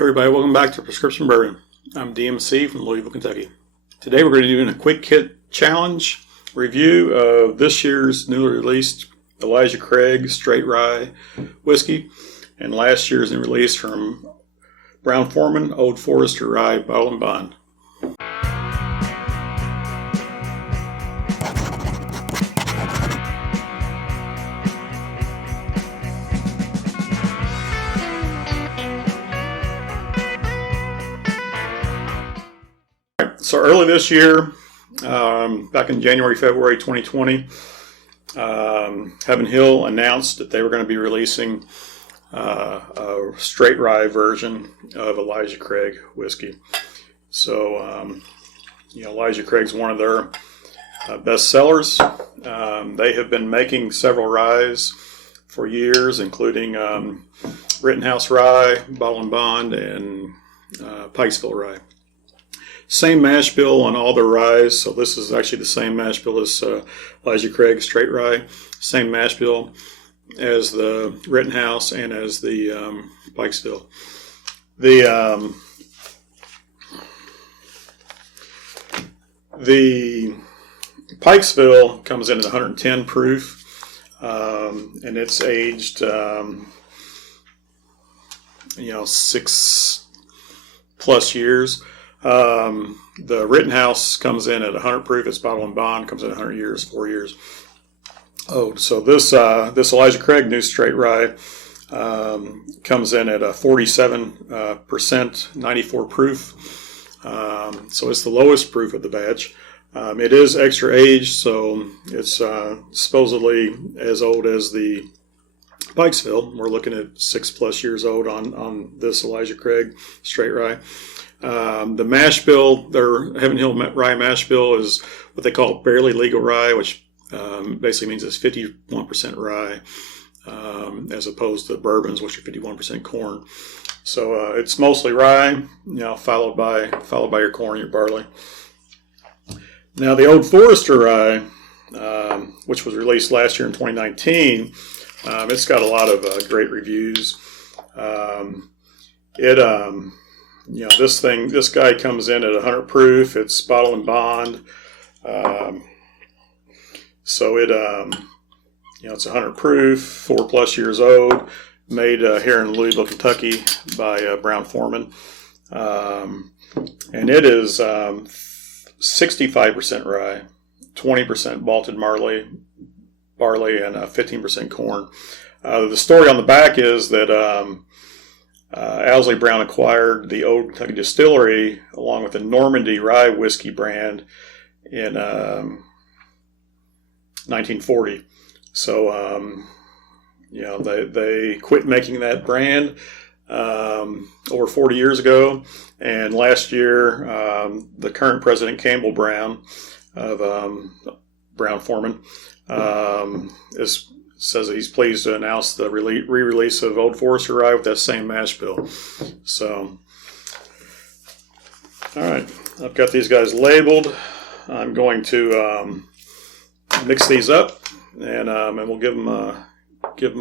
Everybody, welcome back to Prescription Bourbon. I'm DMC from Louisville, Kentucky. Today we're going to be doing a quick hit challenge review of this year's newly released Elijah Craig Straight Rye Whiskey and last year's release from Brown-Forman Old Forester Rye Bottle and Bond. So early this year, back in January, February 2020, Heaven Hill announced that they were going to be releasing a straight rye version of Elijah Craig whiskey. So, Elijah Craig's one of their best sellers. They have been making several ryes for years, including Rittenhouse Rye, Bottle and Bond, and Pikesville Rye. Same mash bill on all their ryes, so this is actually the same mash bill as Elijah Craig Straight Rye. Same mash bill as the Rittenhouse and as the Pikesville. The Pikesville comes in at 110 proof, and it's aged, 6+ years. The Rittenhouse comes in at 100 proof. It's Bottle and Bond, comes in 100 years, 4 years. Oh, so this Elijah Craig new straight rye comes in at a 47%, 94 proof. So it's the lowest proof of the batch. It is extra aged, so it's supposedly as old as the Pikesville. We're looking at 6+ years old on this Elijah Craig straight rye. The mash bill, their Heaven Hill Rye mash bill, is what they call barely legal rye, which basically means it's 51% rye, as opposed to bourbons, which are 51% corn. So it's mostly rye, followed by your corn, your barley. Now the Old Forester Rye, which was released last year in 2019, it's got a lot of great reviews. This guy comes in at 100 proof. It's Bottle and Bond. So it's 100 proof, 4+ years old, made here in Louisville, Kentucky by Brown-Forman. And it is 65% rye, 20% malted barley, and 15% corn. The story on the back is that Owsley Brown acquired the Old Kentucky Distillery along with the Normandy Rye whiskey brand in 1940. So, they quit making that brand over 40 years ago. And last year, the current president, Campbell Brown of Brown-Forman, says that he's pleased to announce the re-release of Old Forester Rye with that same mash bill. So, all right, I've got these guys labeled. I'm going to mix these up, and we'll give them a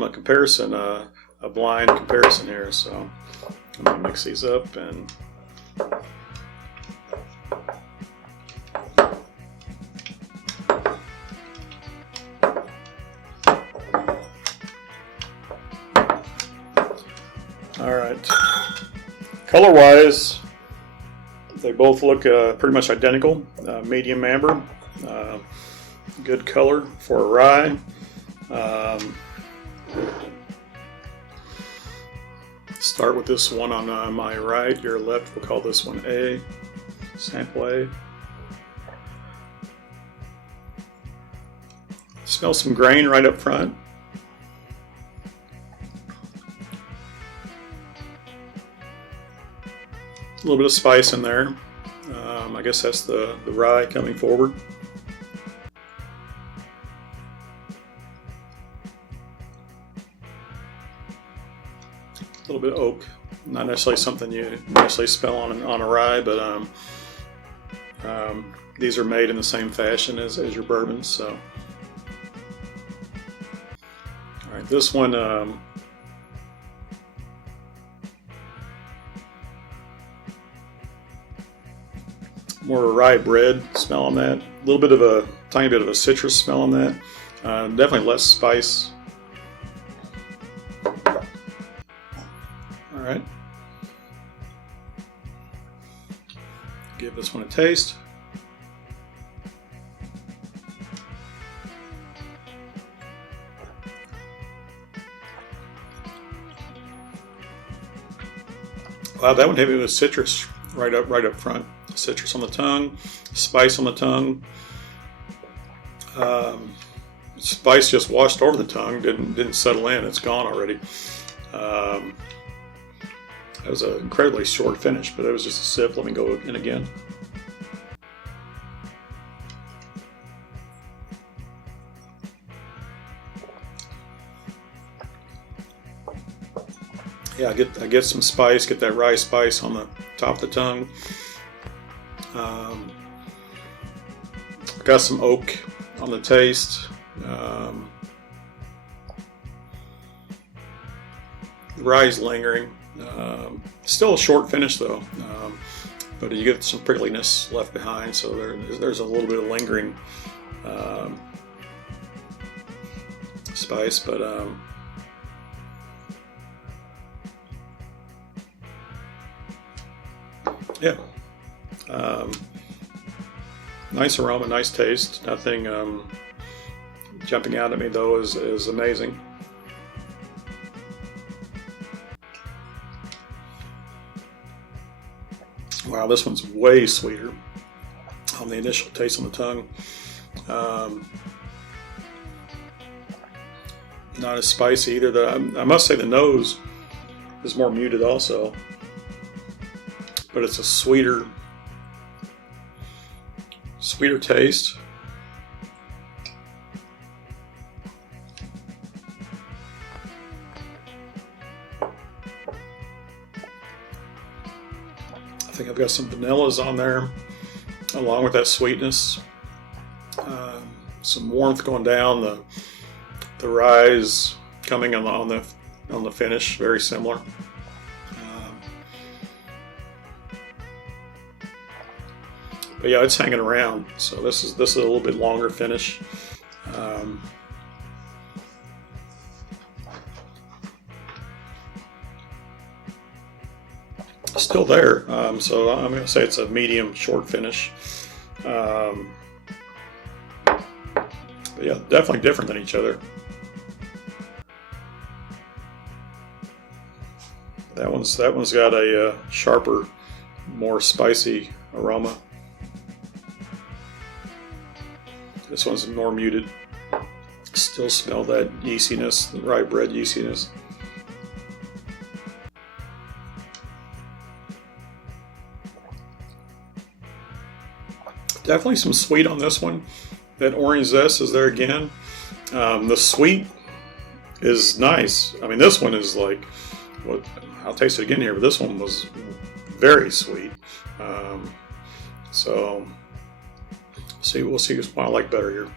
comparison, a blind comparison here. So, I'm going to mix these up and. All right. Color-wise, they both look pretty much identical. Medium amber, good color for a rye. Start with this one on my right. Your left, we'll call this one A, Sample A. Smell some grain right up front. A little bit of spice in there. I guess that's the rye coming forward. A little bit of oak. Not necessarily something you necessarily smell on a rye, but these are made in the same fashion as your bourbons. So, all right, this one more of a rye bread smell on that. A little bit of a tiny bit of a citrus smell on that. Definitely less spice. All right. Give this one a taste. Wow, that one hit me with citrus right up front. Citrus on the tongue, spice on the tongue. Spice just washed over the tongue, didn't settle in. It's gone already. It was an incredibly short finish, but it was just a sip. Let me go in again. Yeah, I get some spice, get that rye spice on the top of the tongue. Got some oak on the taste. The rye's lingering. Still a short finish though, but you get some prickliness left behind, so there's a little bit of lingering spice, but yeah, nice aroma, nice taste. Nothing jumping out at me though is amazing. Wow, this one's way sweeter on the initial taste on the tongue. Not as spicy either. I must say the nose is more muted also. But it's a sweeter taste. I think I've got some vanillas on there, along with that sweetness. Some warmth going down. The rye's coming on the finish, very similar. But yeah, it's hanging around. So this is a little bit longer finish. Still there. So I'm going to say it's a medium short finish. But yeah, definitely different than each other. That one's got a sharper, more spicy aroma. This one's more muted. Still smell that yeastiness, the rye bread yeastiness. Definitely some sweet on this one. That orange zest is there again. The sweet is nice. I mean, this one is like, I'll taste it again here, but this one was very sweet. So we'll see what I like better here.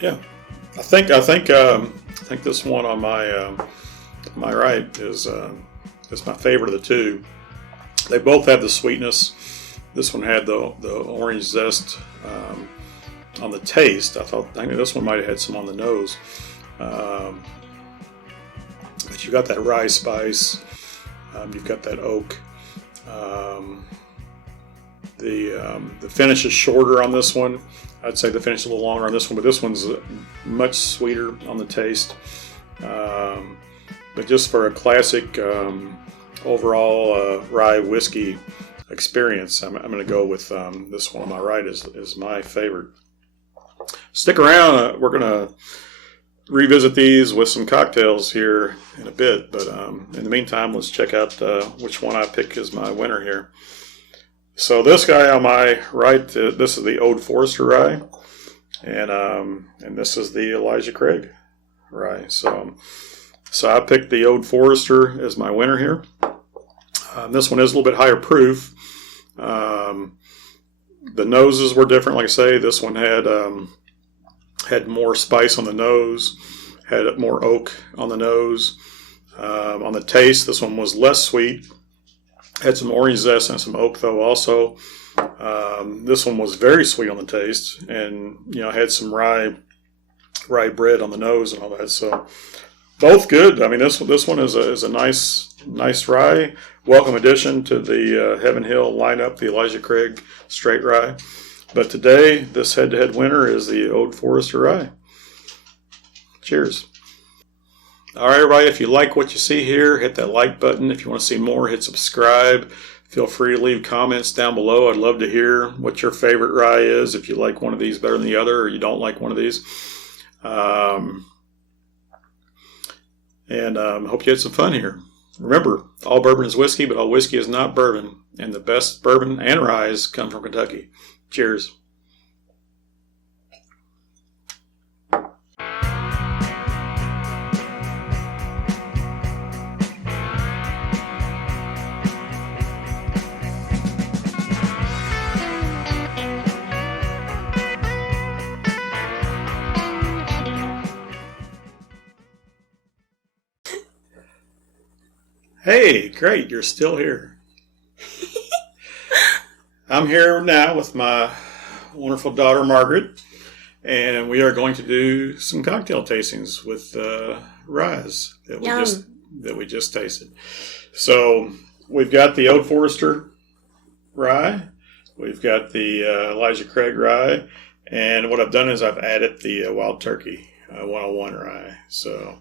Yeah, I think this one on my right is my favorite of the two. They both have the sweetness. This one had the orange zest on the taste. I think this one might have had some on the nose. But you got that rye spice. You've got that oak. The finish is shorter on this one. I'd say the finish is a little longer on this one, but this one's much sweeter on the taste. But just for a classic overall rye whiskey experience, I'm going to go with this one on my right is my favorite. Stick around. We're going to revisit these with some cocktails here in a bit, but in the meantime, let's check out which one I pick as my winner here. So this guy on my right, this is the Old Forester Rye, and this is the Elijah Craig Rye. So I picked the Old Forester as my winner here. This one is a little bit higher proof. The noses were different, like I say. This one had more spice on the nose. had more oak on the nose. On the taste, this one was less sweet. Had some orange zest and some oak though also. This one was very sweet on the taste, and had some rye bread on the nose and all that. So both good. I mean, this one is a nice rye. Welcome addition to the Heaven Hill lineup, the Elijah Craig Straight Rye. But today, this head-to-head winner is the Old Forester Rye. Cheers. All right, everybody, if you like what you see here, hit that like button. If you want to see more, hit subscribe. Feel free to leave comments down below. I'd love to hear what your favorite rye is, if you like one of these better than the other, or you don't like one of these. Hope you had some fun here. Remember, all bourbon is whiskey, but all whiskey is not bourbon. And the best bourbon and ryes come from Kentucky. Cheers. Hey, great, you're still here. I'm here now with my wonderful daughter, Margaret, and we are going to do some cocktail tastings with ryes that we just tasted. So we've got the Old Forester Rye, we've got the Elijah Craig Rye, and what I've done is I've added the Wild Turkey 101 Rye. So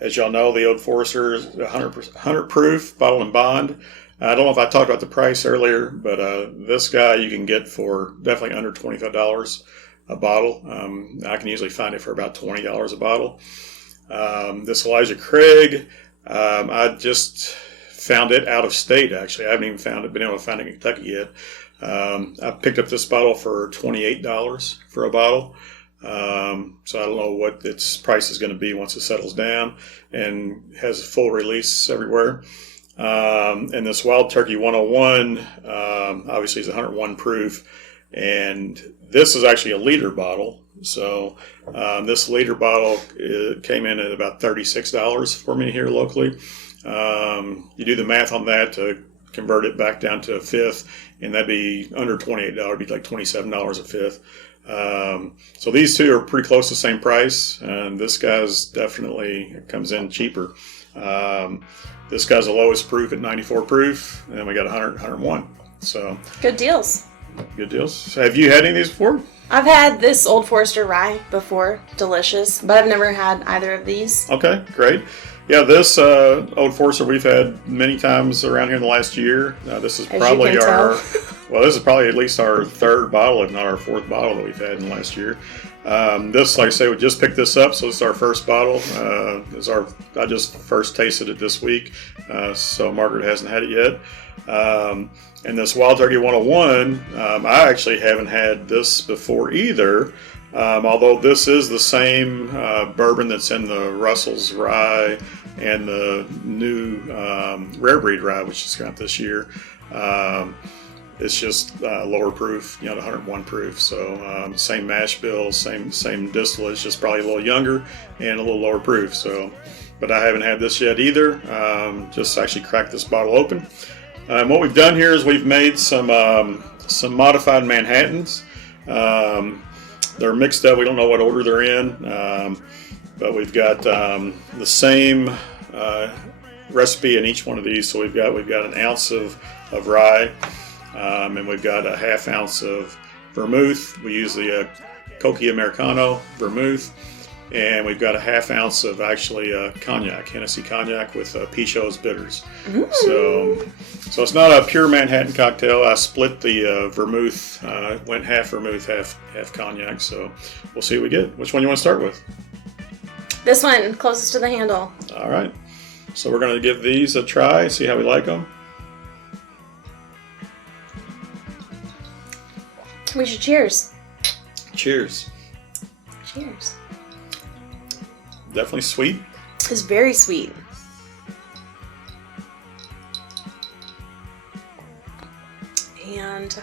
as y'all know, the Old Forester is 100 proof, bottle and bond. I don't know if I talked about the price earlier, but this guy you can get for definitely under $25 a bottle. I can usually find it for about $20 a bottle. This Elijah Craig, I just found it out of state, actually. I haven't even been able to find it in Kentucky yet. I picked up this bottle for $28 for a bottle. So I don't know what its price is going to be once it settles down, and has a full release everywhere. And this Wild Turkey 101, obviously is 101 proof, and this is actually a liter bottle. So this liter bottle came in at about $36 for me here locally. You do the math on that to convert it back down to a fifth, and that'd be under $28. It'd be like $27 a fifth. So these two are pretty close to the same price, and this guy's definitely comes in cheaper. This guy's the lowest proof at 94 proof, and then we got 100, 101. So good deals. Good deals. So have you had any of these before? I've had this Old Forester Rye before. Delicious. But I've never had either of these. Okay, great. Yeah, this Old Forester we've had many times around here in the last year. This is probably this is probably at least our third bottle, if not our fourth bottle that we've had in the last year. This, like I say, we just picked this up, so this is our first bottle. I just first tasted it this week, so Margaret hasn't had it yet. And this Wild Turkey 101, I actually haven't had this before either. Although this is the same bourbon that's in the Russell's Rye and the new Rare Breed Rye, which is out this year. It's just lower proof, the 101 proof. So same mash bill, same distillate. It's just probably a little younger and a little lower proof. So, but I haven't had this yet either. Just actually cracked this bottle open. What we've done here is we've made some modified Manhattans. They're mixed up. We don't know what order they're in, but we've got the same recipe in each one of these. So we've got an ounce of rye, and we've got a half ounce of vermouth. We use the Coqui Americano vermouth, and we've got a half ounce of actually cognac, Hennessy cognac with Pichot's bitters. So it's not a pure Manhattan cocktail. I split the vermouth, went half vermouth, half cognac. So we'll see what we get. Which one you want to start with? This one, closest to the handle. All right. So we're going to give these a try, see how we like them. We should cheers. Cheers. Cheers. Definitely sweet. It's very sweet. And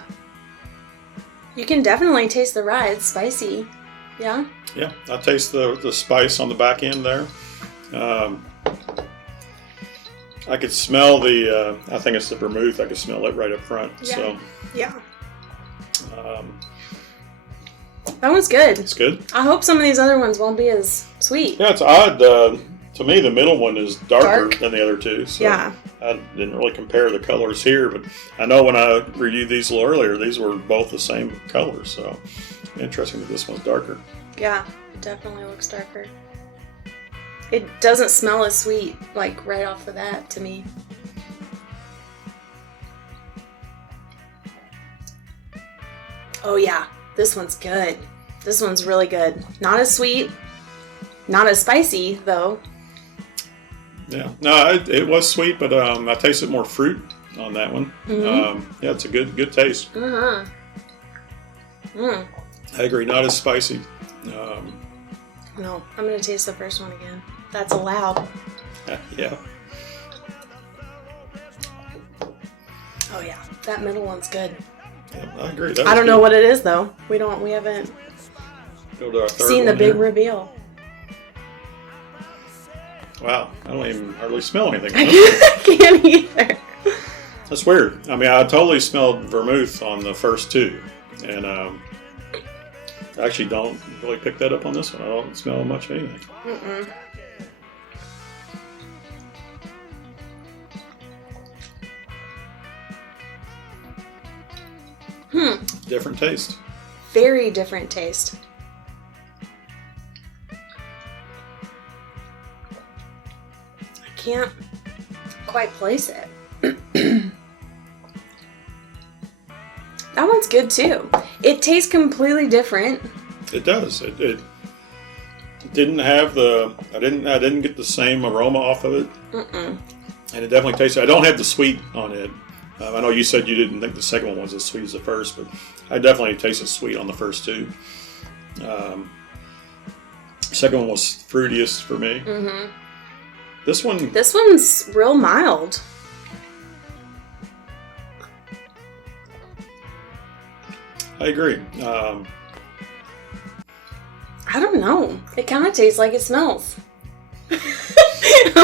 you can definitely taste the rye. It's spicy. Yeah? Yeah, I taste the spice on the back end there. I could smell I think it's the vermouth. I could smell it right up front. Yeah. So, Yeah. That one's good. It's good. I hope some of these other ones won't be as sweet. Yeah, it's odd. To me, the middle one is darker than the other two. So yeah. I didn't really compare the colors here, but I know when I reviewed these a little earlier, these were both the same color. So interesting that this one's darker. Yeah, it definitely looks darker. It doesn't smell as sweet, like right off the bat to me. Oh yeah, this one's good. This one's really good. Not as sweet, not as spicy though. Yeah, no, it was sweet, but I tasted more fruit on that one. Yeah, it's a good taste. I agree, not as spicy. No, I'm gonna taste the first one again. That's allowed. Yeah. Oh yeah, that middle one's good. Yeah, I agree. I don't know what it is though. We haven't Go to our third seen the one big here. reveal. Wow, I don't even hardly smell anything. I can't either. That's weird. I mean, I totally smelled vermouth on the first two, and I actually don't really pick that up on this one. I don't smell much of anything. Different taste. Very different taste. I can't quite place it. That one's good too. It tastes completely different. It does. It didn't have I didn't get the same aroma off of it. And it definitely tastes. I don't have the sweet on it. I know you said you didn't think the second one was as sweet as the first, but I definitely tasted sweet on the first two. Second one was fruitiest for me. This one's real mild. I agree. I don't know. It kind of tastes like it smells. A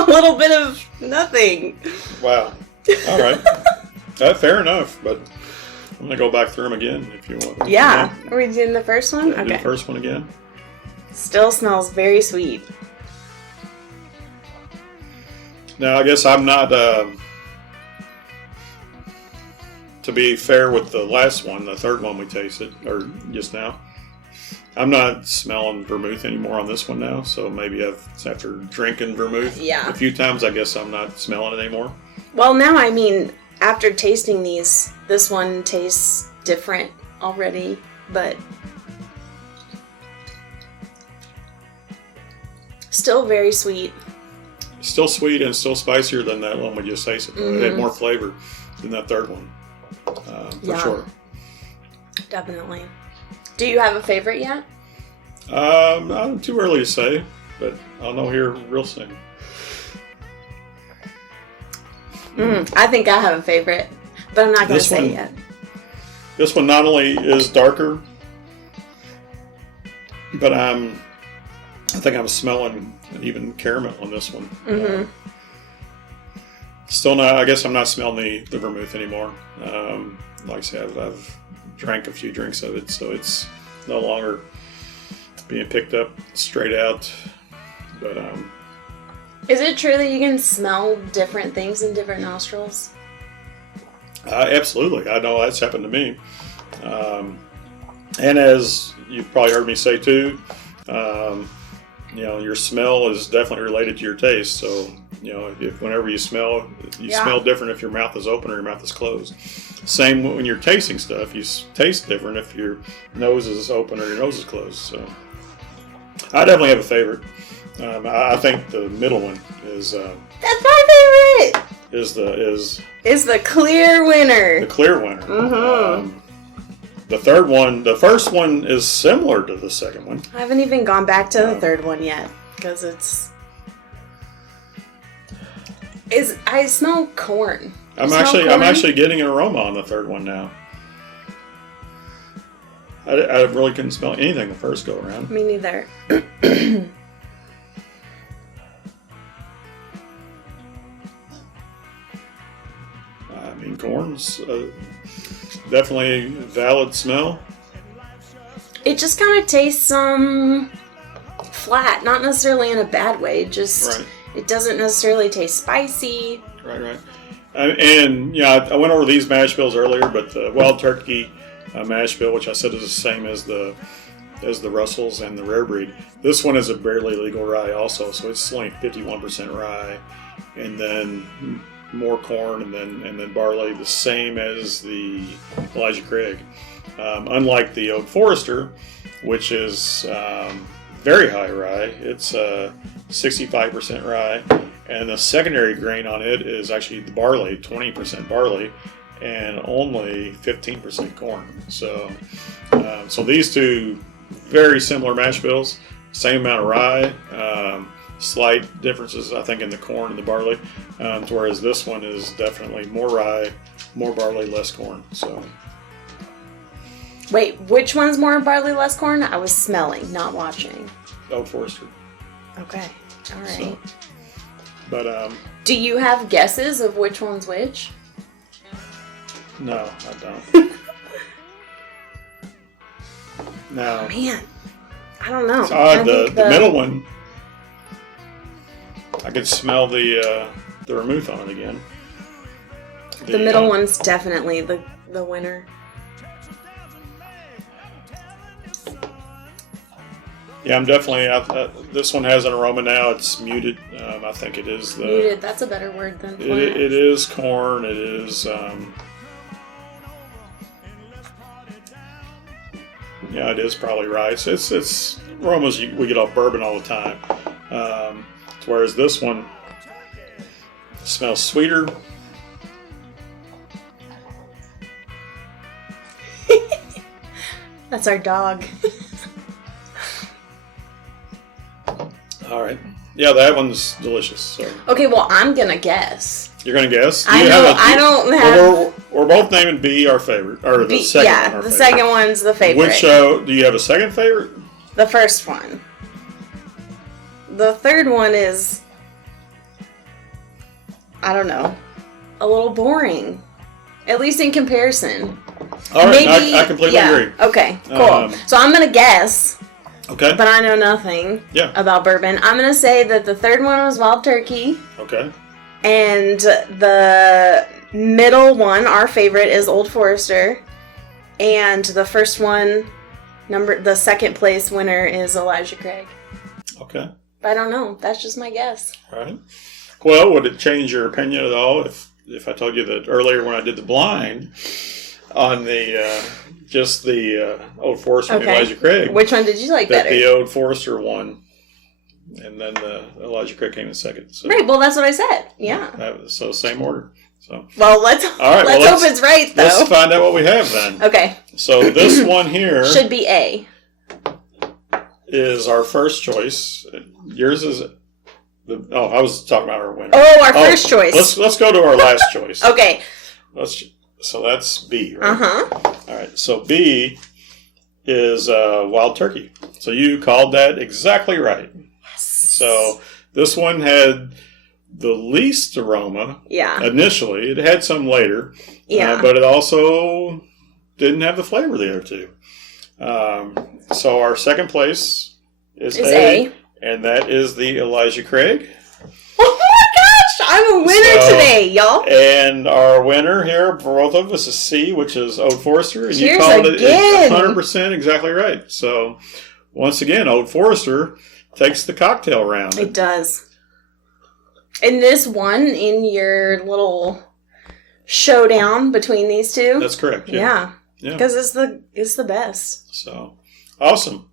little bit of nothing. Wow. All right. Fair enough, but I'm going to go back through them again if you want. Yeah. Are we doing the first one? Do the first one again. Still smells very sweet. Now, I guess I'm not, to be fair with the last one, the third one we tasted, or just now, I'm not smelling vermouth anymore on this one now, so maybe after drinking vermouth a few times, I guess I'm not smelling it anymore. Well, now, I mean, after tasting these, this one tastes different already, but still very sweet. Still sweet and still spicier than that one we just tasted. It had more flavor than that third one, for sure. Definitely. Do you have a favorite yet? Not too early to say, but I'll know here real soon. I think I have a favorite, but I'm not going to say it yet. This one not only is darker, but I think I'm smelling even caramel on this one. Still not. I guess I'm not smelling the vermouth anymore. Like I said, I've drank a few drinks of it, so it's no longer being picked up straight out. But is it true that you can smell different things in different nostrils? Absolutely. I know that's happened to me. And as you've probably heard me say too, your smell is definitely related to your taste. So, whenever you smell different if your mouth is open or your mouth is closed. Same when you're tasting stuff. You taste different if your nose is open or your nose is closed. So, I definitely have a favorite. I think the middle one is. That's my favorite. Is the clear winner. The clear winner. The first one is similar to the second one. I haven't even gone back to the third one yet because I smell corn. I'm actually getting an aroma on the third one now. I really couldn't smell anything the first go around. Me neither. I mean, corn's definitely a valid smell. It just kind of tastes flat, not necessarily in a bad way. Just Right. It doesn't necessarily taste spicy. Right. And yeah, I went over these mash bills earlier, but the Wild Turkey mash bill, which I said is the same as the Russells and the Rare Breed. This one is a barely legal rye also, so it's only 51% rye, and then more corn, and then barley, the same as the Elijah Craig. Unlike the Old Forester, which is very high rye, it's 65% rye, and the secondary grain on it is actually the barley, 20% barley, and only 15% corn. So these two very similar mash bills, same amount of rye, slight differences I think in the corn and the barley, whereas this one is definitely more rye, more barley, less corn. So. Wait, which one's more barley, less corn? I was smelling, not watching. Old Forester. Okay, all right. So, but do you have guesses of which one's which? no, I don't. No. Man, I don't know. It's odd. I The think middle one, I could smell the vermouth on it again. The middle one's definitely the winner. Yeah, I'm definitely. This one has an aroma now. It's muted. I think it is the Muted. That's a better word than flat. It is corn. It is. Yeah, it is probably rye. It's aromas we get off bourbon all the time. Whereas this one smells sweeter. That's our dog. All right. Yeah, that one's delicious. So. Okay, well, I'm gonna guess. You're gonna guess? I don't have. Well, we're both naming B our favorite, or the second one. Yeah, Our the favorite. second one's the favorite. Which do you have a second favorite? The first one. The third one is, I don't know, a little boring, at least in comparison. All right, Maybe, I completely agree. Okay, cool. So I'm gonna guess. Okay. But I know nothing about bourbon. I'm going to say that the third one was Wild Turkey. Okay. And the middle one, our favorite, is Old Forester. And the first one, the second place winner is Elijah Craig. Okay. But I don't know. That's just my guess. All right. Well, would it change your opinion at all if I told you that earlier when I did the blind on the Old Forester and Elijah Craig? Which one did you like better? The Old Forester won, and then the Elijah Craig came in second. So, right. Well, that's what I said. Yeah. So same order. So. Well, let's hope it's right though. Let's find out what we have then. Okay. So this one here should be A. Is our first choice. Yours is. I was talking about our winner. Oh, our first choice. Let's go to our last choice. Okay. So that's B, right? Uh-huh. All right. So B is Wild Turkey. So you called that exactly right. Yes. So this one had the least aroma. Yeah. Initially, it had some later. Yeah. But it also didn't have the flavor of the other two. So our second place is A, and that is the Elijah Craig. Oh my gosh, I'm a winner today, y'all. And our winner here, for both of us, is C, which is Old Forester. And Cheers you called again. it 100% exactly right. So once again, Old Forester takes the cocktail round. It does. And this one in your little showdown between these two. That's correct. Yeah. Because it's the best. So awesome.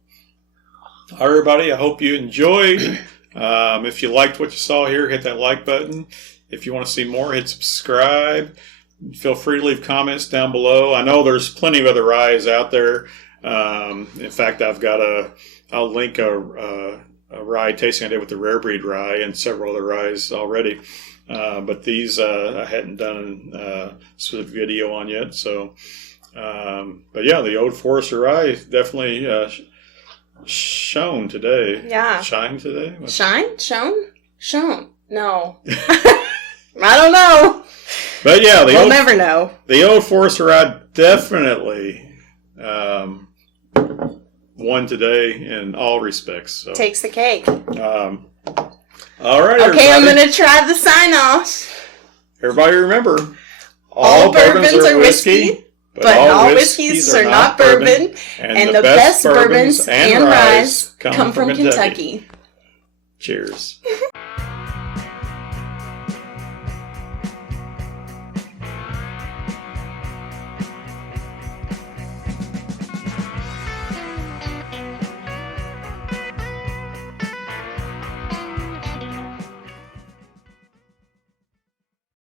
All right, everybody. I hope you enjoyed. If you liked what you saw here, hit that like button. If you want to see more, hit subscribe. Feel free to leave comments down below. I know there's plenty of other ryes out there. In fact, I'll link a rye tasting I did with the Rare Breed rye and several other ryes already. But these I hadn't done a specific video on yet. So But yeah, the Old Forester Rye definitely shone today. Yeah. Shine today? Shine? Shown? No. I don't know. But yeah, we'll never know. The Old Forester Rye definitely won today in all respects. So. Takes the cake. All right, okay, everybody. I'm going to try the sign-off. Everybody remember, all bourbons are whiskey, but all whiskeys are not bourbon, and the best bourbons and ryes come from Kentucky. Cheers.